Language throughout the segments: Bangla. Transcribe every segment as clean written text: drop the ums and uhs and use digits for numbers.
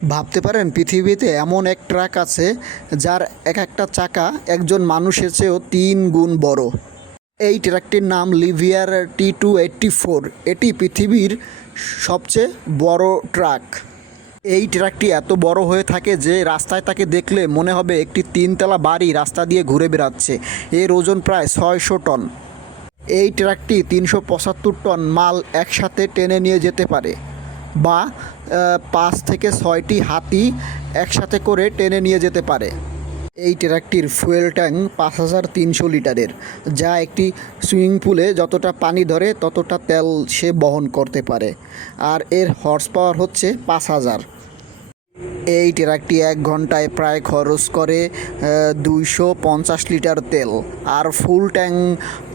ভাবতে পারেন পৃথিবীতে এমন এক ট্রাক আছে যার এক একটা চাকা একজন মানুষের চেয়েও 3 গুণ বড়। এই ট্রাকটির নাম লিভিয়ার T284। এটি পৃথিবীর সবচেয়ে বড় ট্রাক। এই ট্রাকটি এত বড় হয়ে থাকে যে রাস্তায় তাকে দেখলে মনে হবে একটি 3 তলা বাড়ি রাস্তা দিয়ে ঘুরে বেড়াচ্ছে। এর ওজন প্রায় 600 টন। এই ট্রাকটি 375 টন মাল একসাথে টেনে নিয়ে যেতে পারে, বা 5 থেকে 6টি হাতি একসাথে করে টেনে নিয়ে যেতে পারে। এই ট্রাকটির ফুয়েল ট্যাঙ্ক 5300 লিটারের, যা একটি সুইমিং পুলে যতটা পানি ধরে ততটা তেল সে বহন করতে পারে। আর এর হর্স পাওয়ার হচ্ছে 5000। এই ট্রাকটি 1 ঘন্টায় প্রায় খরচ করে 250 লিটার তেল। আর ফুল ট্যাঙ্ক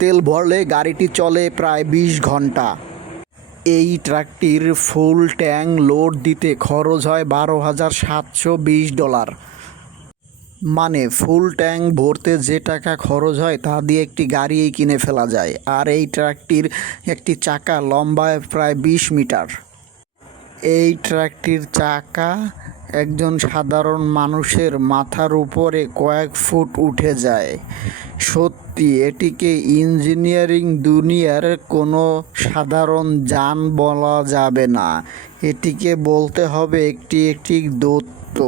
তেল ভরলে গাড়িটি চলে প্রায় 20 ঘন্টা। এই ট্রাকটির ফুল ট্যাঙ্ক লোড দিতে খরচ হয় $12,720। মানে ফুল ট্যাঙ্ক ভরতে যে টাকা খরচ হয় তা দিয়ে একটি গাড়িই কিনে ফেলা যায়। আর এই ট্রাকটির একটি চাকা লম্বায় প্রায় 20 মিটার। এই ট্রাকটির চাকা একজন সাধারণ মানুষের মাথার উপরে কয়েক ফুট উঠে যায়। সত্যি এটিকে ইঞ্জিনিয়ারিং দুনিয়ার কোনো সাধারণ যান বলা যাবে না, এটিকে বলতে হবে একটি দৈত্য।